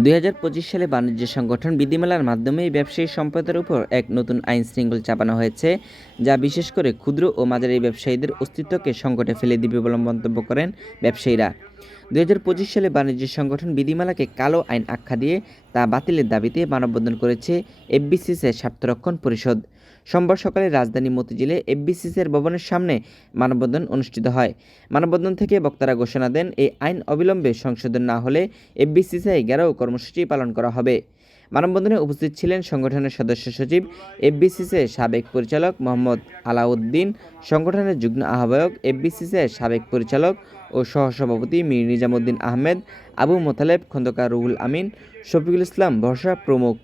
দুই হাজার পঁচিশ সালে বাণিজ্য সংগঠন বিধিমালার মাধ্যমে ব্যবসায়ী সম্পদের উপর এক নতুন আইন শৃঙ্খল চাপানো হয়েছে, যা বিশেষ করে ক্ষুদ্র ও মাঝারি ব্যবসায়ীদের অস্তিত্বকে সংকটে ফেলে দিবে বলে মন্তব্য করেন ব্যবসায়ীরা। দুই হাজার পঁচিশ সালে বাণিজ্য সংগঠন বিধিমালাকে কালো আইন আখ্যা দিয়ে তা বাতিলের দাবিতে মানববন্ধন করেছে এফবিসিসির স্বার্থরক্ষণ পরিষদ। সোমবার সকালে রাজধানী মতিঝিলে এফবিসিসির ভবনের সামনে মানববন্ধন অনুষ্ঠিত হয়। মানববন্ধন থেকে বক্তারা ঘোষণা দেন, এই আইন অবিলম্বে সংশোধন না হলে এফবিসিসিআই গেরাও কর্মসূচি পালন করা হবে। মানববন্ধনে উপস্থিত ছিলেন সংগঠনের সদস্য সচিব, এফবিসিসির সাবেক পরিচালক মোহাম্মদ আলাউদ্দিন, সংগঠনের যুগ্ম আহ্বায়ক, এফবিসিসির সাবেক পরিচালক ও সহসভাপতি মীর নিজামুদ্দিন আহমেদ, আবু মোতালেব, খন্দকার রুহুল আমিন, শফিকুল ইসলাম ভরসা প্রমুখ।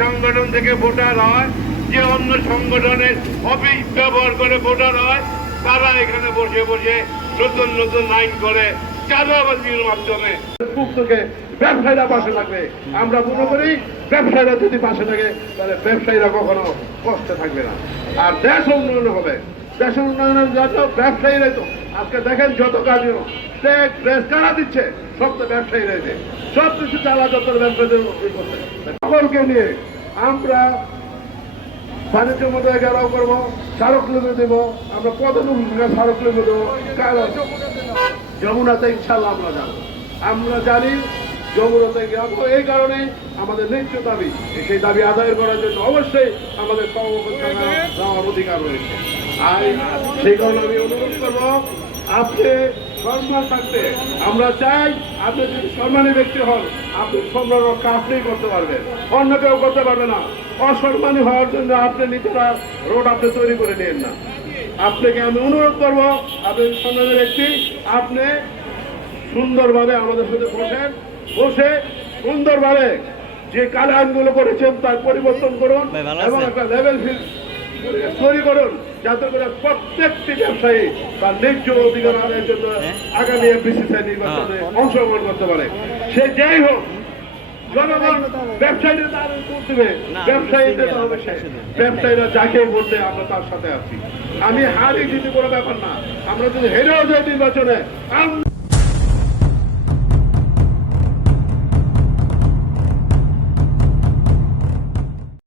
সংগঠন থেকে ভোটার হয়, যে অন্য সংগঠনের অফিস ব্যবহার করে ভোটার হয়, তারা এখানে বসে বসে নতুন নতুন আইন করে চাঁদাবাজির মাধ্যমে। মুক্তকে ব্যবসায়ীরা পাশে থাকবে। আমরা মনে করি ব্যবসায়ীরা যদি পাশে থাকে, তাহলে ব্যবসায়ীরা কখনো কষ্টে থাকবে না। আর দেশ উন্নয়ন হবে। দেশের উন্নয়নের জন্য ব্যবসায়ীরাই তো আজকে দেখেন যত কাজও ট্যাক্স ড্রেস কারা দিচ্ছে? সব তো ব্যবসায়ীরাই দেয় সব কিছু চালা যত ব্যবসায়ীদের করছে। সকলকে নিয়ে আমরা বাণিজ্য মধ্যে ঘেরাও করব স্মারকলিপি দেব, আমরা পদনুষ্ঠানে স্মারকলিপি দেবো কারণ যমুনাতে ইনশাল্লাহ আমরা যাব। আমরা জানি যমুনাতে যাব, এই কারণে আমাদের ন্যায্য দাবি, সেই দাবি আদায় করার জন্য অবশ্যই আমাদের কর্মকর্তা যাওয়ার অধিকার রয়েছে। আর সেই কারণে আমি অনুরোধ করব আপনি সম্মান থাকতে আমরা চাই আপনি যদি সম্মানী ব্যক্তি হন আপনি সম্মান রক্ষা আপনিই করতে পারবেন। অন্য কেউ করতে পারবে না। অসম্মানী হওয়ার জন্য আপনি নিজেরা রোড আপনি তৈরি করে নিন না। আপনাকে আমি অনুরোধ করব আপনি সম্মানী ব্যক্তি আপনি সুন্দরভাবে আমাদের সাথে বসেন। বসে সুন্দরভাবে যে কালানগুলো করেছেন তার পরিবর্তন করুন এবং একটা লেভেল ফিল তৈরি করুন। যাতে করে প্রত্যেকটি ব্যবসায়ী তার ন্যায্য অধিকার আদায়ের জন্য আগামী বিসিসিআই নির্বাচনে অংশগ্রহণ করতে পারে। সে যাই হোক জনগণ ব্যবসায়ীরা তার ভোট দেবে। ব্যবসায়ীদের হবে ব্যবসায়ীরা যাকে ভোট দেয় আমরা তার সাথে আছি। আমি হারি জিতে কোনো ব্যাপার না। আমরা যদি হেরেও যাই নির্বাচনে আমরা